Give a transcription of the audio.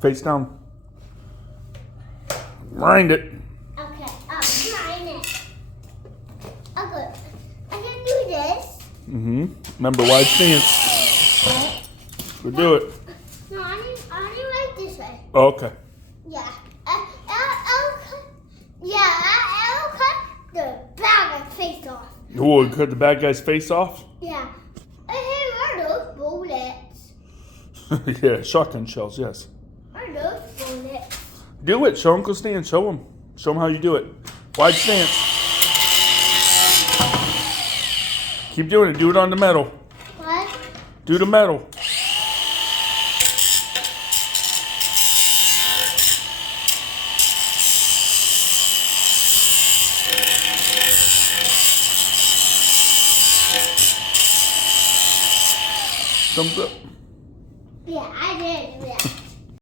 Face down. Grind it. Okay, mine it. Okay, I can do this. Remember, wide stance. Go do it. No, I need right this way. Okay. Yeah. I'll cut the bag face off. Oh, cut the bad guy's face off? Yeah. Hey, where are those bullets? Yeah, shotgun shells, yes. Where are those bullets? Do it. Show Uncle Stan. Show him. Show him how you do it. Wide stance. Keep doing it. Do it on the metal. What? Do the metal. Thumbs up. Yeah.